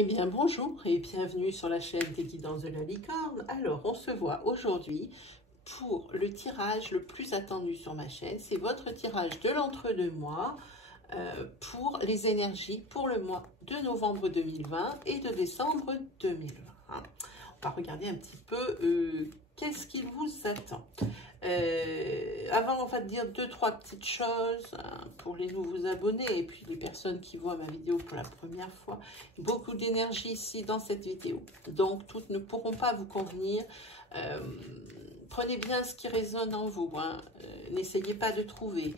Eh bien bonjour et bienvenue sur la chaîne des guidances de la licorne. Alors on se voit aujourd'hui pour le tirage le plus attendu sur ma chaîne. C'est votre tirage de l'entre-deux-mois pour les énergies pour le mois de novembre 2020 et de décembre 2020. On va regarder un petit peu qu'est-ce qui vous attend. Avant, on va dire 2-3 petites choses pour les nouveaux abonnés et puis les personnes qui voient ma vidéo pour la première fois. Beaucoup d'énergie ici dans cette vidéo, donc toutes ne pourront pas vous convenir. Prenez bien ce qui résonne en vous, n'essayez pas de trouver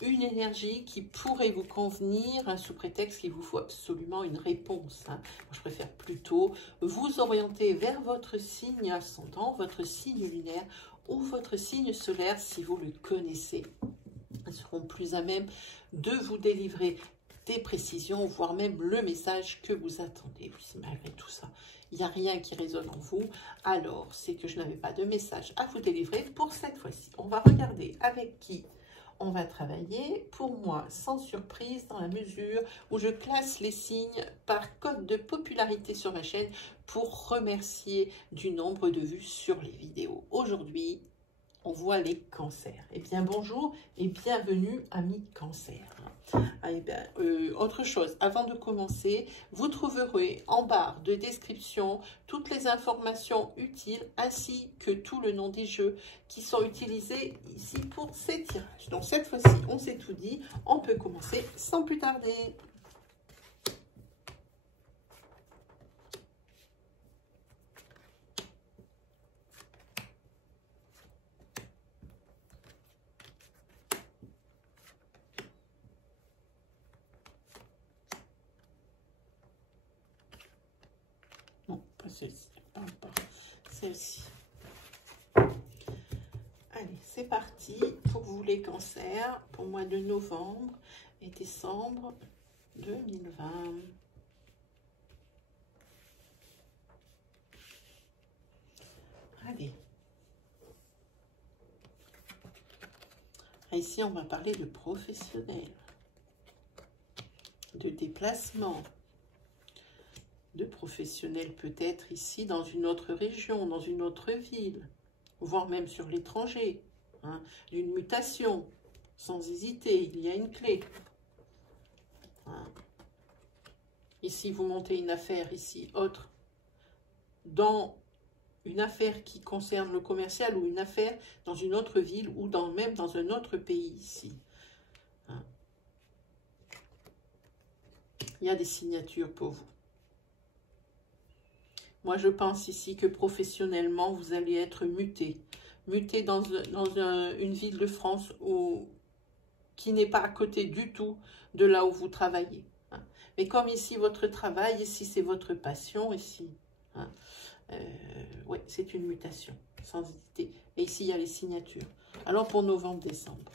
une énergie qui pourrait vous convenir sous prétexte qu'il vous faut absolument une réponse. Moi, je préfère plutôt vous orienter vers votre signe ascendant, votre signe lunaire ou votre signe solaire si vous le connaissez. Ils seront plus à même de vous délivrer des précisions, voire même le message que vous attendez. Malgré tout ça, il n'y a rien qui résonne en vous. Alors, c'est que je n'avais pas de message à vous délivrer pour cette fois-ci. On va regarder avec qui on va travailler. Pour moi, sans surprise, dans la mesure où je classe les signes par code de popularité sur ma chaîne pour remercier du nombre de vues sur les vidéos. Aujourd'hui, on voit les cancers. Eh bien, bonjour et bienvenue, amis cancers. Autre chose, avant de commencer, vous trouverez en barre de description toutes les informations utiles ainsi que tout le nom des jeux qui sont utilisés ici pour ces tirages. Donc cette fois-ci, on s'est tout dit, on peut commencer sans plus tarder. Non, pas celle-ci, pas celle-ci. Allez, c'est parti pour vous les cancers, pour mois de novembre et décembre 2020. Allez. Ici, on va parler de professionnels, de déplacement, de professionnels peut-être ici dans une autre région, dans une autre ville, voire même sur l'étranger, d'une mutation, sans hésiter, il y a une clé. Ici, vous montez une affaire, ici, autre, dans une affaire qui concerne le commercial ou une affaire dans une autre ville ou même dans un autre pays ici. Il y a des signatures pour vous. Moi, je pense ici que professionnellement, vous allez être muté. Muté dans une ville de France qui n'est pas à côté du tout de là où vous travaillez. Mais comme ici, votre travail, ici, c'est votre passion, ici. Oui, c'est une mutation, sans hésiter. Et ici, il y a les signatures. Alors, pour novembre-décembre,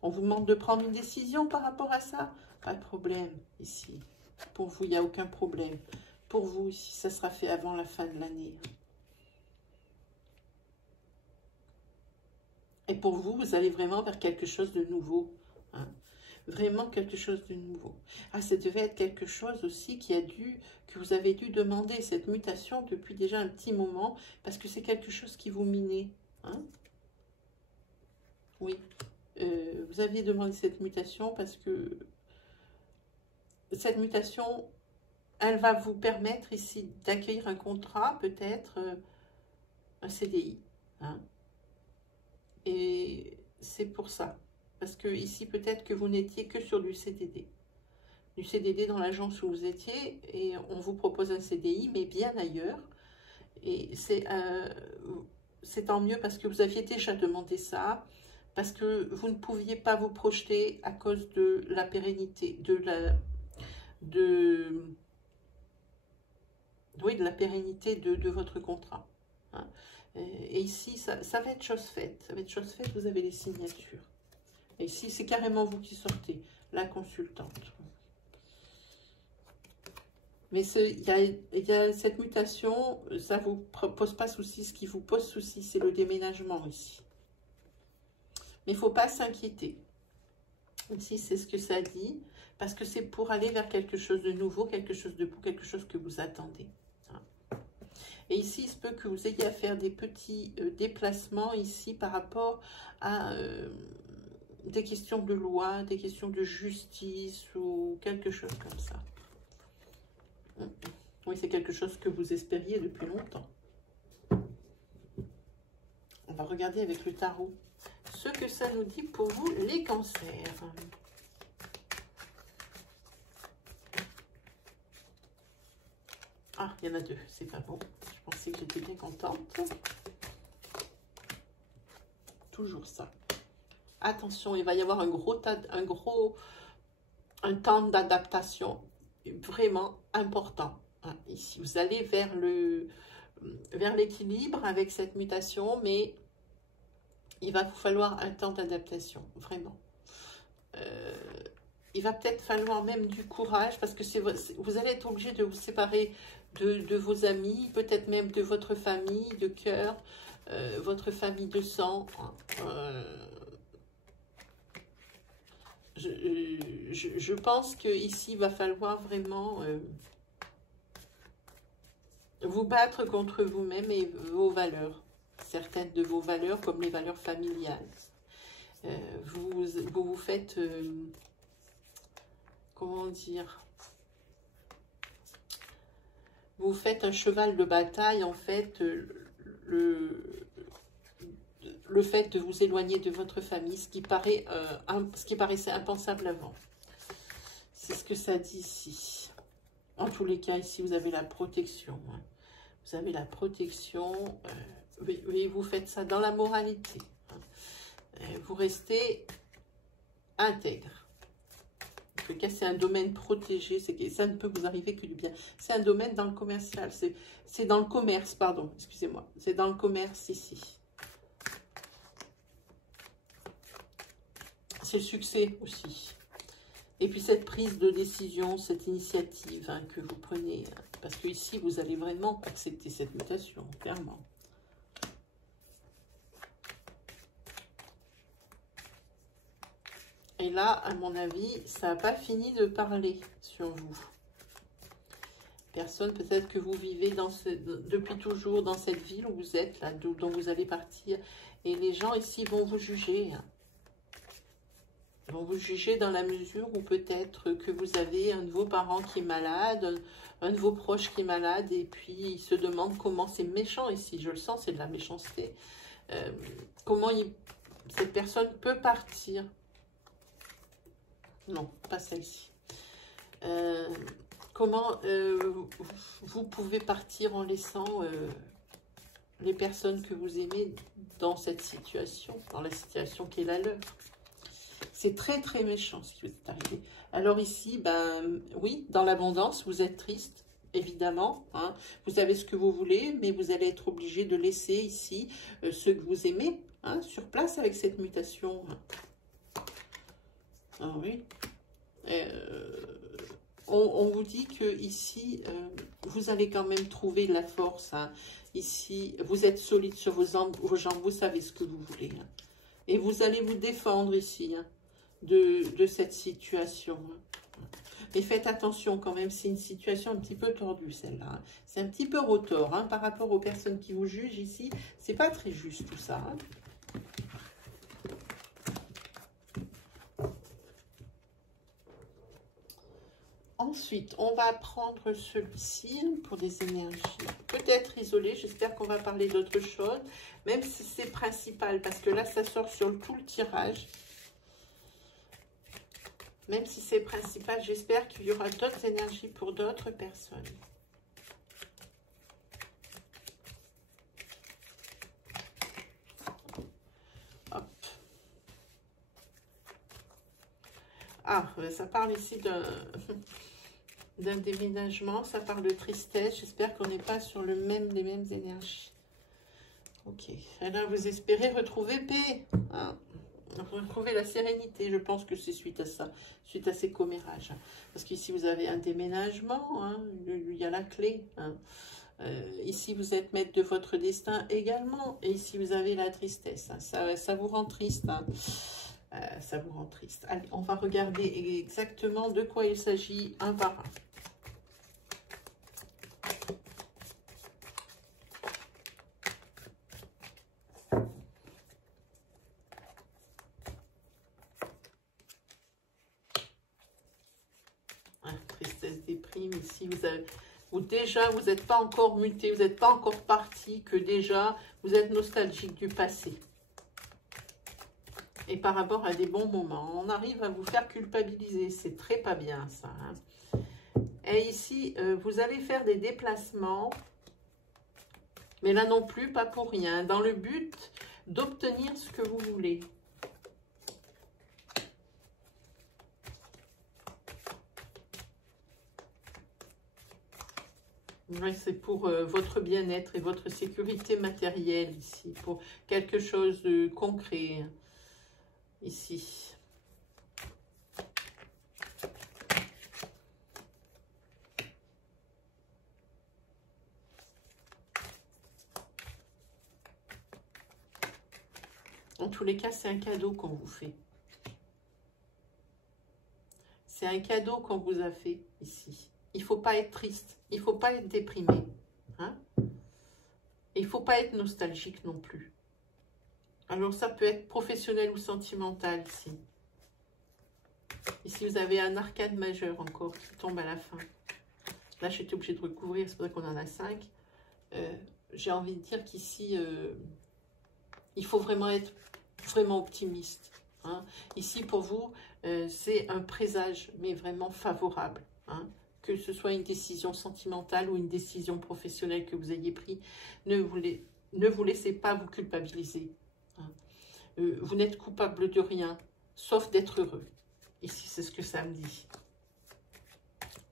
on vous demande de prendre une décision par rapport à ça? Pas de problème, ici. Pour vous, il n'y a aucun problème. Pour vous, ici, ça sera fait avant la fin de l'année. Et pour vous, vous allez vraiment vers quelque chose de nouveau. Vraiment quelque chose de nouveau. Ça devait être quelque chose aussi que vous avez dû demander, cette mutation, depuis déjà un petit moment, parce que c'est quelque chose qui vous minait. Oui. Vous aviez demandé cette mutation parce que cette mutation, elle va vous permettre ici d'accueillir un contrat, peut-être un CDI. Et c'est pour ça. Parce que ici, peut-être que vous n'étiez que sur du CDD. Du CDD dans l'agence où vous étiez. Et on vous propose un CDI, mais bien ailleurs. Et c'est tant mieux parce que vous aviez déjà demandé ça. Parce que vous ne pouviez pas vous projeter à cause de la pérennité, de la pérennité de votre contrat. Et ici, ça va être chose faite. Ça va être chose faite, vous avez les signatures. Et ici, c'est carrément vous qui sortez, la consultante. Mais il y a cette mutation, ça ne vous pose pas souci. Ce qui vous pose souci, c'est le déménagement ici. Mais il ne faut pas s'inquiéter. Ici, c'est ce que ça dit. parce que c'est pour aller vers quelque chose de nouveau, quelque chose de beau, quelque chose que vous attendez. Et ici, il se peut que vous ayez à faire des petits déplacements ici par rapport à des questions de loi, des questions de justice ou quelque chose comme ça. Oui, c'est quelque chose que vous espériez depuis longtemps. On va regarder avec le tarot ce que ça nous dit pour vous, les cancers. Ah, il y en a deux, c'est pas bon. Je pensais que j'étais bien contente. Toujours ça. Attention, il va y avoir un temps d'adaptation vraiment important. Ici, vous allez vers l'équilibre avec cette mutation, mais il va vous falloir un temps d'adaptation, vraiment. Il va peut-être falloir même du courage, parce que vous allez être obligé de vous séparer de vos amis, peut-être même de votre famille de cœur, votre famille de sang. Je pense qu'ici, il va falloir vraiment vous battre contre vous-même et vos valeurs. Certaines de vos valeurs, comme les valeurs familiales. Vous faites... comment dire, vous faites un cheval de bataille, en fait, le fait de vous éloigner de votre famille, ce qui paraissait impensable avant. C'est ce que ça dit ici. En tous les cas, ici, vous avez la protection. Vous avez la protection. Oui, vous faites ça dans la moralité. Vous restez intègre. En tout cas, c'est un domaine protégé, ça ne peut vous arriver que du bien. C'est un domaine dans le commercial, c'est dans le commerce, pardon, excusez-moi. C'est dans le commerce ici. C'est le succès aussi. Et puis cette prise de décision, cette initiative que vous prenez, parce que ici, vous allez vraiment accepter cette mutation, clairement. Et là, à mon avis, ça n'a pas fini de parler sur vous. Personne, peut-être que vous vivez depuis toujours dans cette ville où vous êtes, là, dont vous allez partir. Et les gens ici vont vous juger. Ils vont vous juger dans la mesure où peut-être que vous avez un de vos parents qui est malade, un de vos proches qui est malade, et puis ils se demandent comment c'est méchant ici. Je le sens, c'est de la méchanceté. Comment cette personne peut partir. Non, pas celle-ci. Comment vous pouvez partir en laissant les personnes que vous aimez dans cette situation, dans la situation qui est la leur. C'est très très méchant ce qui vous est arrivé. Alors ici, ben oui, dans l'abondance, vous êtes triste, évidemment. Hein. Vous avez ce que vous voulez, mais vous allez être obligé de laisser ici ceux que vous aimez sur place avec cette mutation. Ah oui. On vous dit que ici, vous allez quand même trouver la force. Hein. Ici, vous êtes solide sur vos jambes, vous savez ce que vous voulez. Hein. Et vous allez vous défendre ici de cette situation. Et faites attention quand même, c'est une situation un petit peu tordue celle-là. Hein. C'est un petit peu rotor par rapport aux personnes qui vous jugent ici. C'est pas très juste tout ça. Hein. Ensuite, on va prendre celui-ci pour des énergies peut-être isolées. J'espère qu'on va parler d'autre chose, même si c'est principal, parce que là, ça sort sur tout le tirage. Même si c'est principal, j'espère qu'il y aura d'autres énergies pour d'autres personnes. Hop. Ah, ça parle ici d'un déménagement, ça parle de tristesse. J'espère qu'on n'est pas sur les mêmes énergies. Ok. Et là, vous espérez retrouver paix. Hein. Retrouver la sérénité. Je pense que c'est suite à ça, suite à ces commérages. Parce qu'ici, vous avez un déménagement. Hein. Il y a la clé. Hein. Ici, vous êtes maître de votre destin également. Et ici, vous avez la tristesse. Hein. Ça vous rend triste. Hein. ça vous rend triste. Allez, on va regarder exactement de quoi il s'agit un par un. Tristesse, déprime, ici vous avez, ou déjà vous n'êtes pas encore muté, vous n'êtes pas encore parti, que déjà vous êtes nostalgique du passé. Et par rapport à des bons moments, on arrive à vous faire culpabiliser, c'est très pas bien ça. Hein. Et ici, vous allez faire des déplacements, mais là non plus, pas pour rien, dans le but d'obtenir ce que vous voulez. Ouais, c'est pour votre bien-être et votre sécurité matérielle ici, pour quelque chose de concret ici. En tous les cas, c'est un cadeau qu'on vous fait. C'est un cadeau qu'on vous a fait ici. Il ne faut pas être triste, il ne faut pas être déprimé. Hein? Il ne faut pas être nostalgique non plus. Alors ça peut être professionnel ou sentimental ici. Ici, vous avez un arcane majeur encore qui tombe à la fin. Là, j'étais obligée de recouvrir, c'est pour ça qu'on en a 5. J'ai envie de dire qu'ici, il faut vraiment être vraiment optimiste. Hein. Ici, pour vous, c'est un présage, mais vraiment favorable. Hein. Que ce soit une décision sentimentale ou une décision professionnelle que vous ayez prise, ne vous laissez pas vous culpabiliser. Hein. Vous n'êtes coupable de rien, sauf d'être heureux. Ici, c'est ce que ça me dit.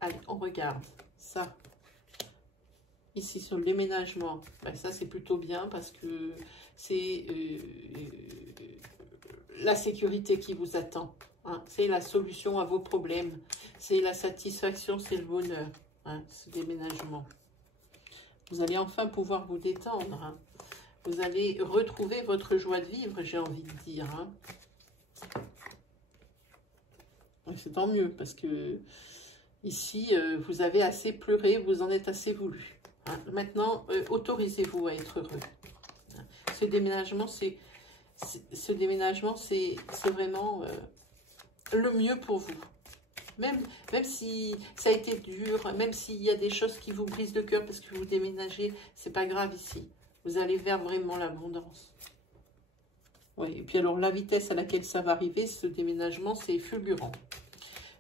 Allez, on regarde ça. Ici, sur le déménagement, ben, ça, c'est plutôt bien parce que c'est la sécurité qui vous attend. Hein. C'est la solution à vos problèmes. C'est la satisfaction, c'est le bonheur, hein, ce déménagement. Vous allez enfin pouvoir vous détendre. Hein. Vous allez retrouver votre joie de vivre, j'ai envie de dire. Hein. C'est tant mieux, parce que ici, vous avez assez pleuré, vous en êtes assez voulu. Hein. Maintenant, autorisez-vous à être heureux. Hein. Ce déménagement, c'est vraiment le mieux pour vous. Même si ça a été dur, même s'il y a des choses qui vous brisent le cœur parce que vous déménagez, c'est pas grave ici. Vous allez vers vraiment l'abondance. Ouais, et puis alors, la vitesse à laquelle ça va arriver, ce déménagement, c'est fulgurant.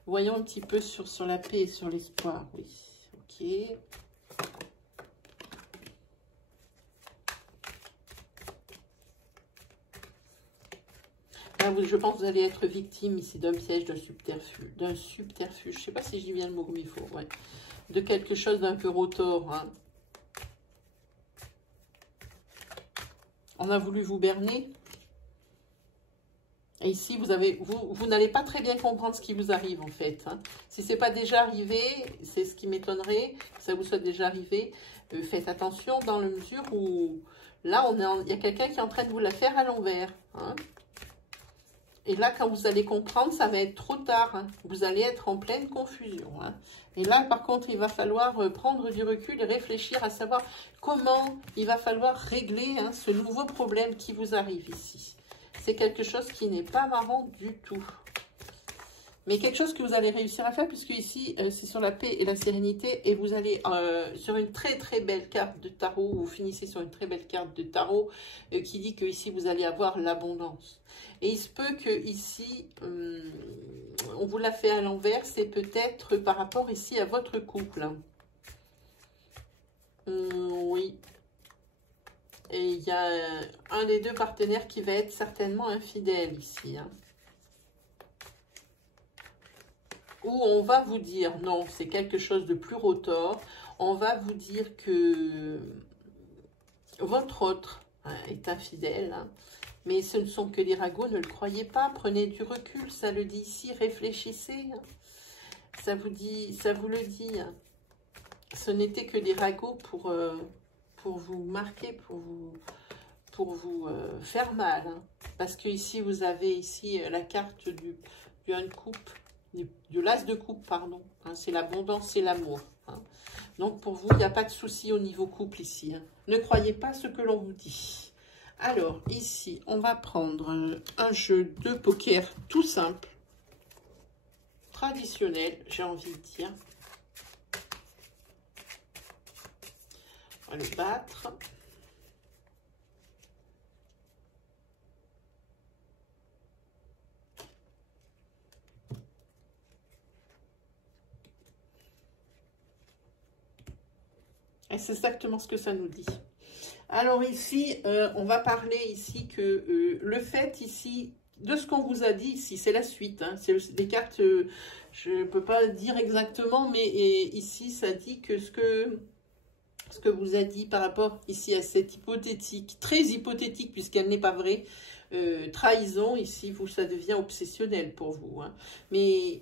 Voyons un petit peu sur la paix et sur l'espoir. Oui, ok. Là, je pense que vous allez être victime ici d'un piège, d'un subterfuge. Je ne sais pas si j'y viens le mot comme il faut. Ouais. De quelque chose d'un peu rotor. Hein. On a voulu vous berner. Et ici, vous n'allez pas très bien comprendre ce qui vous arrive, en fait. Hein. Si ce n'est pas déjà arrivé, c'est ce qui m'étonnerait que ça vous soit déjà arrivé. Faites attention dans la mesure où, là, il y a quelqu'un qui est en train de vous la faire à l'envers. Hein. Et là, quand vous allez comprendre, ça va être trop tard. Hein. Vous allez être en pleine confusion. Hein. Et là, par contre, il va falloir prendre du recul et réfléchir à savoir comment il va falloir régler hein, ce nouveau problème qui vous arrive ici. C'est quelque chose qui n'est pas marrant du tout. Mais quelque chose que vous allez réussir à faire, puisque ici, c'est sur la paix et la sérénité. Et vous allez sur une très très belle carte de tarot, vous finissez sur une très belle carte de tarot qui dit que ici vous allez avoir l'abondance. Et il se peut que ici, on vous l'a fait à l'envers, c'est peut-être par rapport ici à votre couple. Oui. Et il y a un des deux partenaires qui va être certainement infidèle ici. Hein. Où on va vous dire, non, c'est quelque chose de plus rotor. On va vous dire que votre autre hein, est infidèle. Hein. Mais ce ne sont que des ragots, ne le croyez pas. Prenez du recul, ça le dit ici, réfléchissez. Hein. Ça vous le dit. Hein. Ce n'était que des ragots pour vous marquer, pour vous faire mal. Hein, parce que ici, vous avez ici la carte du 1 de coupe, de l'as de coupe, pardon. Hein, c'est l'abondance et l'amour. Hein. Donc, pour vous, il n'y a pas de souci au niveau couple ici. Hein. Ne croyez pas ce que l'on vous dit. Alors, ici, on va prendre un jeu de poker tout simple, traditionnel, j'ai envie de dire. On va le battre. Et c'est exactement ce que ça nous dit. Alors ici, on va parler ici que le fait ici, de ce qu'on vous a dit ici, c'est la suite. Hein, c'est les cartes, je ne peux pas dire exactement, mais ici, ça dit que ce que vous a dit par rapport ici à cette hypothétique, très hypothétique puisqu'elle n'est pas vraie, trahison, ici, ça devient obsessionnel pour vous. Hein. Mais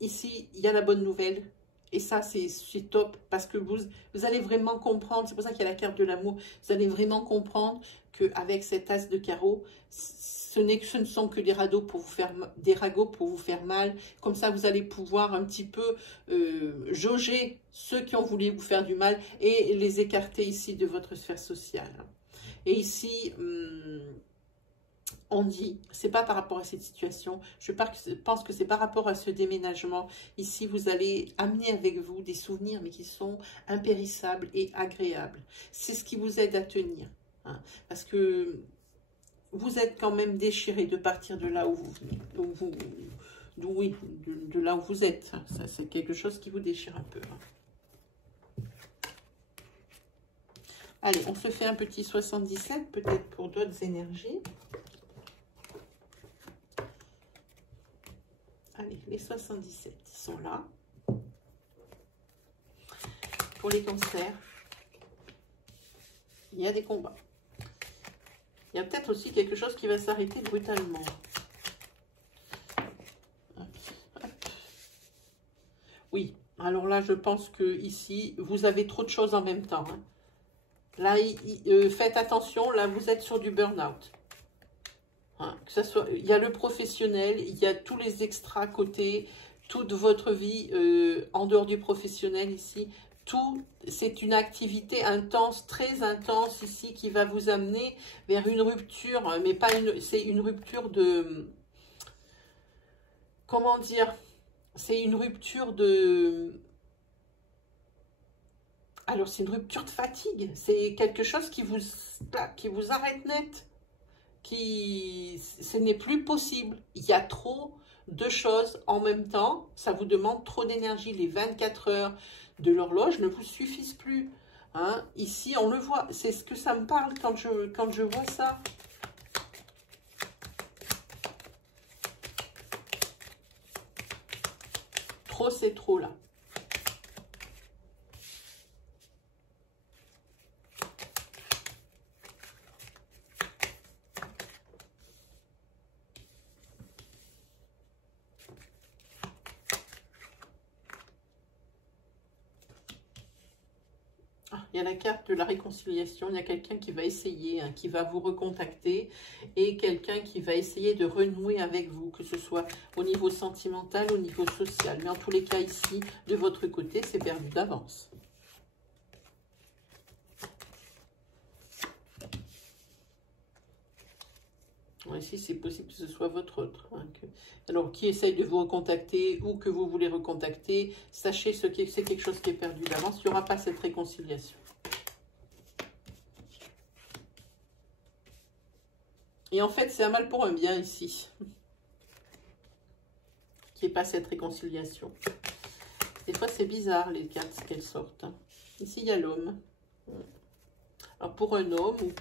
ici, il y a la bonne nouvelle. Et ça, c'est top parce que vous allez vraiment comprendre, c'est pour ça qu'il y a la carte de l'amour, vous allez vraiment comprendre qu'avec cet as de carreau, ce ne sont que des ragots pour vous faire mal. Comme ça, vous allez pouvoir un petit peu jauger ceux qui ont voulu vous faire du mal et les écarter ici de votre sphère sociale. Et ici... on dit, c'est pas par rapport à cette situation, je pense que c'est par rapport à ce déménagement. Ici, vous allez amener avec vous des souvenirs, mais qui sont impérissables et agréables. C'est ce qui vous aide à tenir. Hein, parce que vous êtes quand même déchiré de partir de là où vous venez, de là où vous êtes. Ça, c'est quelque chose qui vous déchire un peu. Hein. Allez, on se fait un petit 77, peut-être pour d'autres énergies. Allez, les 77, ils sont là. Pour les cancers, il y a des combats. Il y a peut-être aussi quelque chose qui va s'arrêter brutalement. Hop, hop. Oui, alors là, je pense que ici, vous avez trop de choses en même temps. Hein. Là, faites attention, là, vous êtes sur du burn-out. Hein, que ça soit, il y a le professionnel, il y a tous les extras à côté, toute votre vie en dehors du professionnel ici. Tout, c'est une activité intense, très intense ici qui va vous amener vers une rupture, mais pas une, c'est une rupture de, comment dire, c'est une rupture de, alors c'est une rupture de fatigue, c'est quelque chose qui vous arrête net. Ce n'est plus possible. Il y a trop de choses en même temps. Ça vous demande trop d'énergie. Les 24 heures de l'horloge ne vous suffisent plus. Hein. Ici, on le voit. C'est ce que ça me parle quand je vois ça. Trop, c'est trop là. Il y a la carte de la réconciliation, il y a quelqu'un qui va essayer, hein, qui va vous recontacter et quelqu'un qui va essayer de renouer avec vous, que ce soit au niveau sentimental, au niveau social. Mais en tous les cas ici, de votre côté, c'est perdu d'avance. Ici, c'est possible que ce soit votre autre. Hein, alors, qui essaye de vous recontacter ou que vous voulez recontacter, sachez que c'est quelque chose qui est perdu d'avance. Il n'y aura pas cette réconciliation. Et en fait, c'est un mal pour un bien ici. Qu'il n'y ait pas cette réconciliation. Des fois, c'est bizarre les cartes qu'elles sortent. Hein. Ici, il y a l'homme. Alors, pour un homme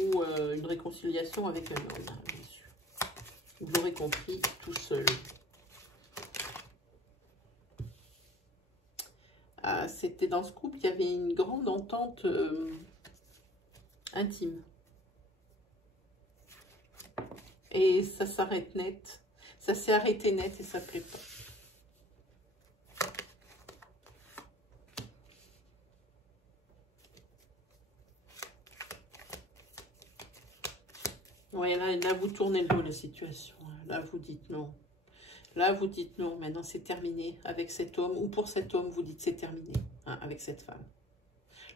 ou une réconciliation avec un homme, hein, bien sûr. Vous l'aurez compris tout seul. Ah, c'était dans ce couple, il y avait une grande entente intime. Et ça s'arrête net. Ça s'est arrêté net et ça ne plaît pas. Ouais, là, vous tournez le dos la situation. Là, vous dites non. Là, vous dites non. Maintenant, c'est terminé avec cet homme. Ou pour cet homme, vous dites c'est terminé hein, avec cette femme.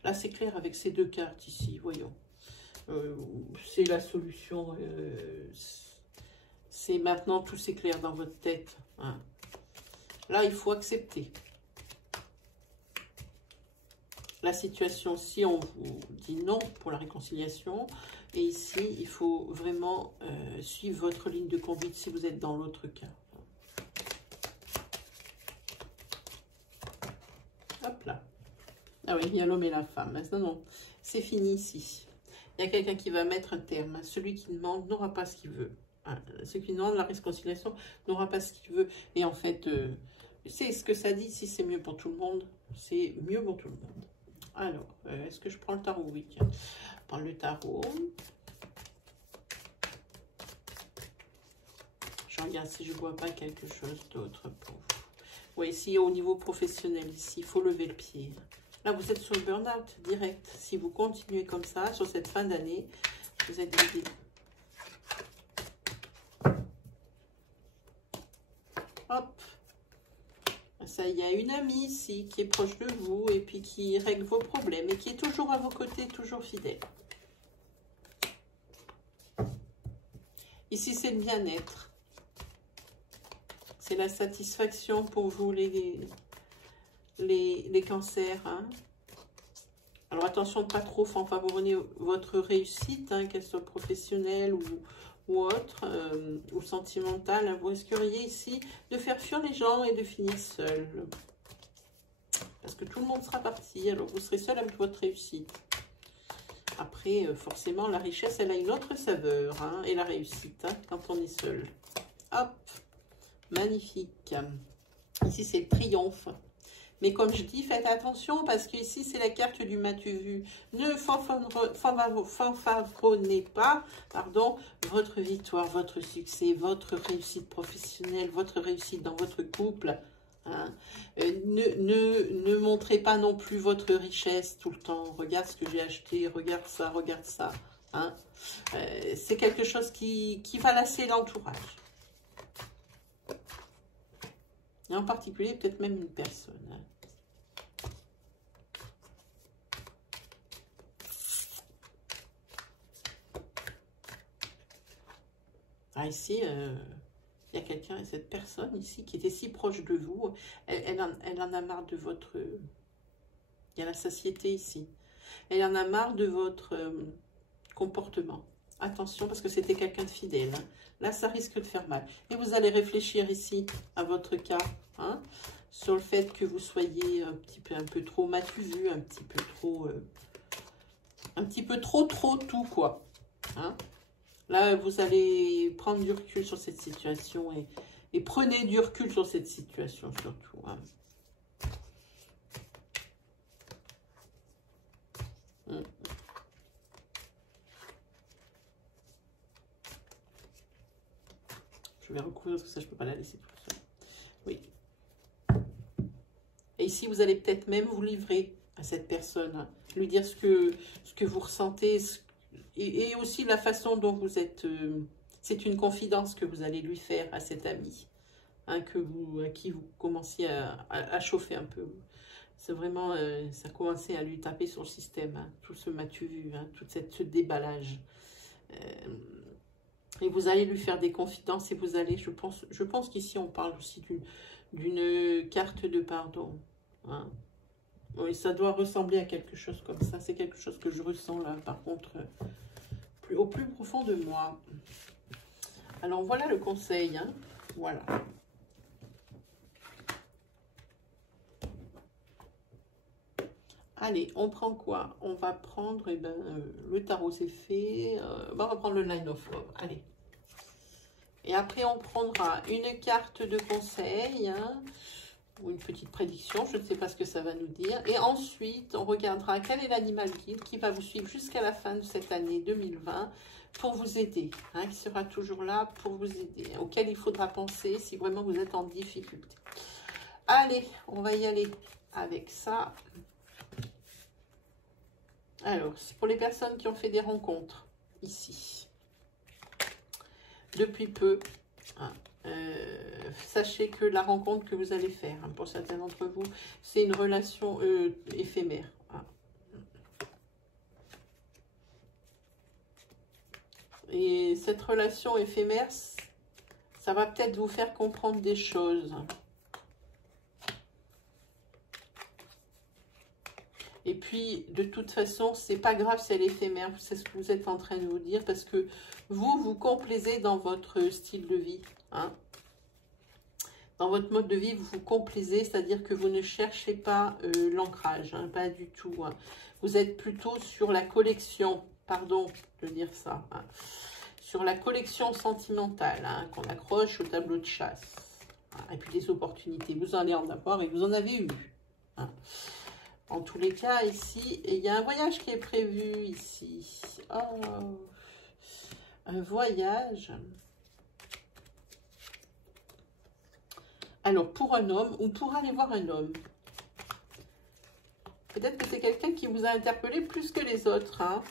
Là, c'est clair avec ces deux cartes ici. Voyons. C'est la solution. C'est maintenant, tout s'éclaire dans votre tête. Hein. Là, il faut accepter la situation. Si on vous dit non pour la réconciliation, et ici, il faut vraiment suivre votre ligne de conduite si vous êtes dans l'autre cas. Hop là. Ah oui, il y a l'homme et la femme. Non, non, c'est fini ici. Il y a quelqu'un qui va mettre un terme. Celui qui demande n'aura pas ce qu'il veut. Hein. Celui qui demande la réconciliation n'aura pas ce qu'il veut. Et en fait, c'est ce que ça dit. Si c'est mieux pour tout le monde, c'est mieux pour tout le monde. Alors, est-ce que je prends le tarot? Oui, tiens. Je prends le tarot. Je regarde si je ne vois pas quelque chose d'autre pour vous. Oui, ici, au niveau professionnel, ici, il faut lever le pied. Là, vous êtes sur le burn-out direct. Si vous continuez comme ça, sur cette fin d'année, vous êtes vidé. Hop. Ça, il y a une amie ici qui est proche de vous et puis qui règle vos problèmes et qui est toujours à vos côtés, toujours fidèle. Ici, c'est le bien-être. C'est la satisfaction pour vous, les cancers. Hein. Alors, attention de ne pas trop favoriser votre réussite, hein, qu'elle soit professionnelle ou autre, ou sentimentale. Hein. Vous risqueriez ici de faire fuir les gens et de finir seul. Parce que tout le monde sera parti, alors vous serez seul avec votre réussite. Après, forcément, la richesse, elle a une autre saveur, hein, et la réussite, hein, quand on est seul. Hop, magnifique. Ici, c'est le triomphe. Mais comme je dis, faites attention, parce que ici, c'est la carte du m'as-tu vu. Ne fanfaronnez pas, pardon, votre victoire, votre succès, votre réussite professionnelle, votre réussite dans votre couple. Hein. Ne montrez pas non plus votre richesse tout le temps. Regarde ce que j'ai acheté, regarde ça, regarde ça. Hein. C'est quelque chose qui va lasser l'entourage. Et en particulier, peut-être même une personne. Hein. Ah, ici, il y a quelqu'un, cette personne ici, qui était si proche de vous, elle en a marre de votre... Il y a la satiété ici. Elle en a marre de votre comportement. Attention, parce que c'était quelqu'un de fidèle. Hein. Là, ça risque de faire mal. Et vous allez réfléchir ici, à votre cas, hein, sur le fait que vous soyez un peu trop m'as-tu vu, un petit peu trop tout, quoi. Hein. Là, vous allez prendre du recul sur cette situation et prenez du recul sur cette situation surtout. Hein. Je vais recouvrir parce que ça, je ne peux pas la laisser toute seule. Oui. Et ici, vous allez peut-être même vous livrer à cette personne. Hein. Lui dire ce que vous ressentez et aussi la façon dont vous êtes... c'est une confidence que vous allez lui faire à cet ami. Hein, à qui vous commenciez à chauffer un peu. C'est vraiment... ça a commencé à lui taper sur le système. Hein, tout ce m'as-tu vu, hein, tout ce déballage. Et vous allez lui faire des confidences et vous allez, je pense qu'ici on parle aussi d'une carte de pardon. Hein. Oui, ça doit ressembler à quelque chose comme ça. C'est quelque chose que je ressens là, par contre, au plus profond de moi. Alors voilà le conseil. Hein. Voilà. Allez, on prend quoi? On va prendre, eh ben, le tarot c'est fait. On va prendre le Nine of Love. Allez. Et après, on prendra une carte de conseil, hein, ou une petite prédiction. Je ne sais pas ce que ça va nous dire. Et ensuite, on regardera quel est l'animal guide qui va vous suivre jusqu'à la fin de cette année 2020 pour vous aider. Hein, qui sera toujours là pour vous aider. Auquel il faudra penser si vraiment vous êtes en difficulté. Allez, on va y aller avec ça. Alors, c'est pour les personnes qui ont fait des rencontres, ici. depuis peu. Hein. Sachez que la rencontre que vous allez faire, hein, pour certains d'entre vous, c'est une relation éphémère. Hein. Et cette relation éphémère, ça va peut-être vous faire comprendre des choses. Et puis, de toute façon, c'est pas grave si elle est éphémère. C'est ce que vous êtes en train de vous dire. Parce que vous, vous complaisez dans votre style de vie. Hein. Dans votre mode de vie, vous vous complaisez. C'est-à-dire que vous ne cherchez pas l'ancrage. Hein, pas du tout. Hein. Vous êtes plutôt sur la collection. Pardon de dire ça. Hein, sur la collection sentimentale. Hein, qu'on accroche au tableau de chasse. Hein, et puis des opportunités. Vous allez en avoir et vous en avez eu. Hein. En tous les cas, ici, il y a un voyage qui est prévu ici. Oh, un voyage. Alors, pour un homme, ou pour aller voir un homme. Peut-être que c'est quelqu'un qui vous a interpellé plus que les autres. Hein,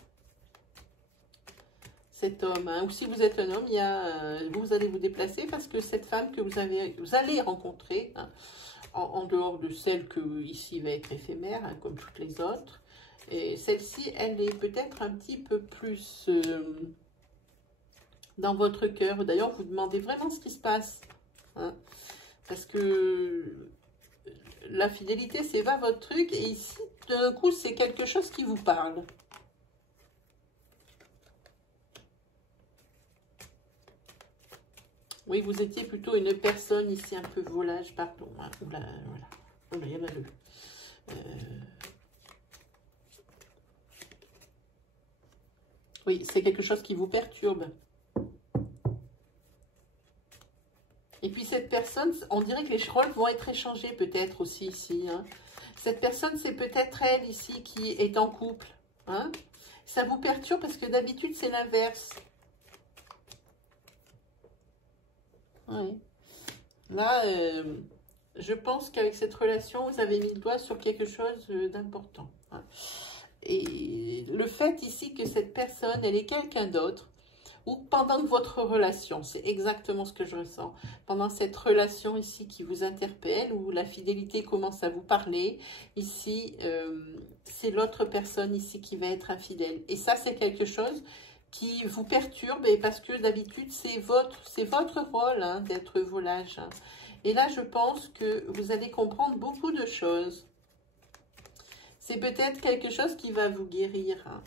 cet homme. Hein. Ou si vous êtes un homme, vous allez vous déplacer parce que cette femme que vous allez rencontrer... Hein, en dehors de celle que ici va être éphémère, hein, comme toutes les autres. Et celle-ci, elle est peut-être un petit peu plus dans votre cœur. D'ailleurs, vous demandez vraiment ce qui se passe. Hein, parce que la fidélité, c'est pas votre truc. Et ici, d'un coup, c'est quelque chose qui vous parle. Oui, vous étiez plutôt une personne ici, un peu volage, pardon. Hein, oula, voilà. Oula, il y en a deux. Oui, c'est quelque chose qui vous perturbe. Et puis cette personne, on dirait que les rôles vont être échangés peut-être aussi ici. Hein. Cette personne, c'est peut-être elle ici qui est en couple. Hein. Ça vous perturbe parce que d'habitude, c'est l'inverse. Oui. Là, je pense qu'avec cette relation, vous avez mis le doigt sur quelque chose d'important. Hein. Et le fait ici que cette personne, elle est quelqu'un d'autre, ou pendant votre relation, c'est exactement ce que je ressens, pendant cette relation ici qui vous interpelle, où la fidélité commence à vous parler, ici, c'est l'autre personne ici qui va être infidèle. Et ça, c'est quelque chose qui vous perturbe, et parce que d'habitude, c'est votre rôle hein, d'être volage. Hein. Et là, je pense que vous allez comprendre beaucoup de choses. C'est peut-être quelque chose qui va vous guérir. Hein,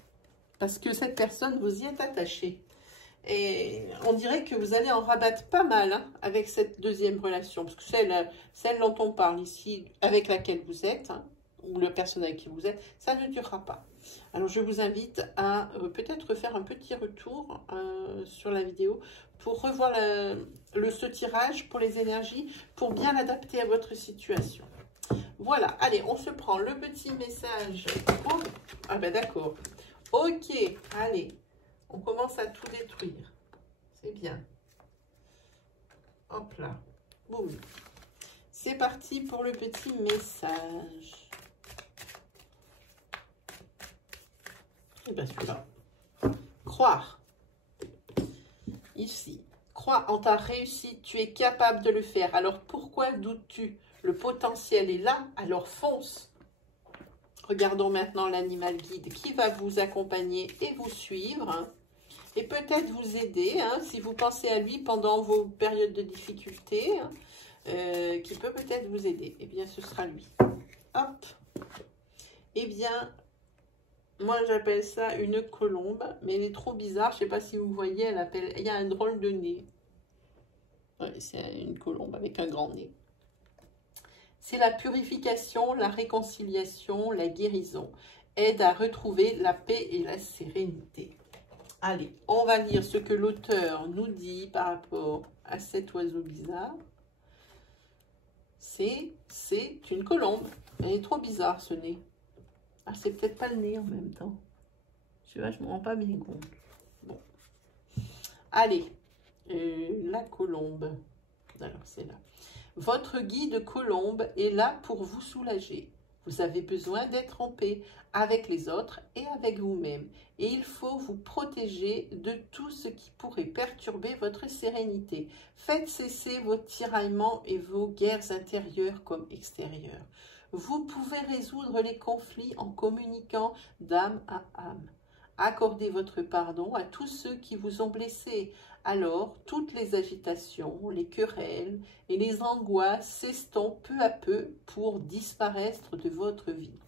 parce que cette personne, vous y êtes attaché. Et on dirait que vous allez en rabattre pas mal hein, avec cette deuxième relation. Parce que celle dont on parle ici, avec laquelle vous êtes, hein, ou le personne avec qui vous êtes, ça ne durera pas. Alors, je vous invite à peut-être faire un petit retour sur la vidéo pour revoir ce tirage pour les énergies, pour bien l'adapter à votre situation. Voilà, allez, on se prend le petit message. Oh, ah ben d'accord. Ok, allez, on commence à tout détruire. C'est bien. Hop là. Boum. C'est parti pour le petit message. Et bien celui-là. Croire. Ici. Crois en ta réussite. Tu es capable de le faire. Alors pourquoi doutes-tu? Le potentiel est là. Alors fonce. Regardons maintenant l'animal guide qui va vous accompagner et vous suivre. Hein, et peut-être vous aider. Hein, si vous pensez à lui pendant vos périodes de difficulté. Hein, qui peut peut-être vous aider. Eh bien ce sera lui. Hop. Eh bien... moi, j'appelle ça une colombe, mais elle est trop bizarre. Je ne sais pas si vous voyez, il y a un drôle de nez. Ouais, c'est une colombe avec un grand nez. C'est la purification, la réconciliation, la guérison. Aide à retrouver la paix et la sérénité. Allez, on va lire ce que l'auteur nous dit par rapport à cet oiseau bizarre. C'est une colombe. Elle est trop bizarre, ce nez. Ah, c'est peut-être pas le nez en même temps. Je sais pas, je me rends pas bien compte. Bon. Allez. La colombe. Alors, c'est là. Votre guide colombe est là pour vous soulager. Vous avez besoin d'être en paix avec les autres et avec vous-même. Et il faut vous protéger de tout ce qui pourrait perturber votre sérénité. Faites cesser vos tiraillements et vos guerres intérieures comme extérieures. Vous pouvez résoudre les conflits en communiquant d'âme à âme. Accordez votre pardon à tous ceux qui vous ont blessé. Alors, toutes les agitations, les querelles et les angoisses s'estompent peu à peu pour disparaître de votre vie.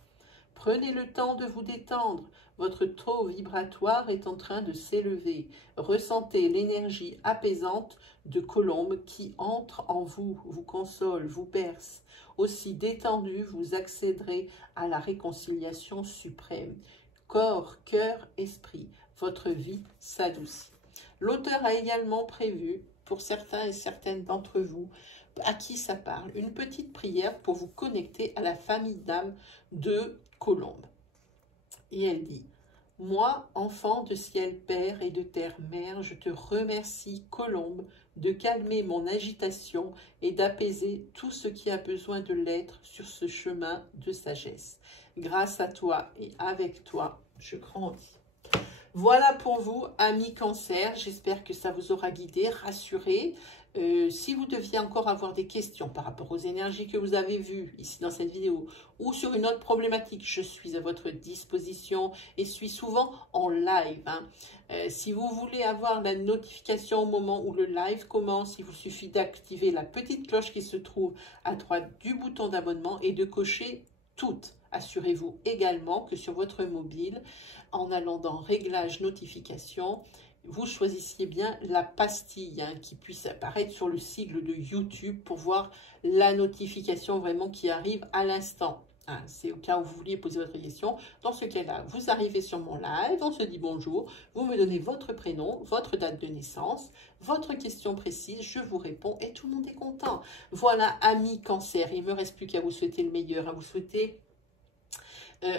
Prenez le temps de vous détendre. Votre taux vibratoire est en train de s'élever. Ressentez l'énergie apaisante de Colombe qui entre en vous, vous console, vous berce. Aussi détendu, vous accéderez à la réconciliation suprême. Corps, cœur, esprit, votre vie s'adoucit. L'auteur a également prévu, pour certains et certaines d'entre vous, à qui ça parle, une petite prière pour vous connecter à la famille d'âme de Colombe. Et elle dit: moi, enfant de ciel père et de terre mère, je te remercie, Colombe, de calmer mon agitation et d'apaiser tout ce qui a besoin de l'être sur ce chemin de sagesse. Grâce à toi et avec toi, je grandis. Voilà pour vous, amis Cancer. J'espère que ça vous aura guidé, rassuré. Si vous deviez encore avoir des questions par rapport aux énergies que vous avez vues ici dans cette vidéo ou sur une autre problématique, je suis à votre disposition et suis souvent en live. Si vous voulez avoir la notification au moment où le live commence, il vous suffit d'activer la petite cloche qui se trouve à droite du bouton d'abonnement et de cocher toutes. Assurez-vous également que sur votre mobile, en allant dans Réglages notifications, vous choisissiez bien la pastille qui puisse apparaître sur le sigle de YouTube pour voir la notification vraiment qui arrive à l'instant. C'est au cas où vous vouliez poser votre question. Dans ce cas-là, vous arrivez sur mon live, on se dit bonjour, vous me donnez votre prénom, votre date de naissance, votre question précise, je vous réponds et tout le monde est content. Voilà, amis Cancer, il ne me reste plus qu'à vous souhaiter le meilleur, à vous souhaiter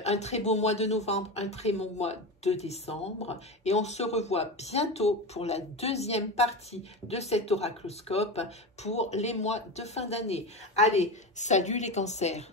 un très beau mois de novembre, un très bon mois de décembre. Et on se revoit bientôt pour la deuxième partie de cet oracloscope pour les mois de fin d'année. Allez, salut les cancers!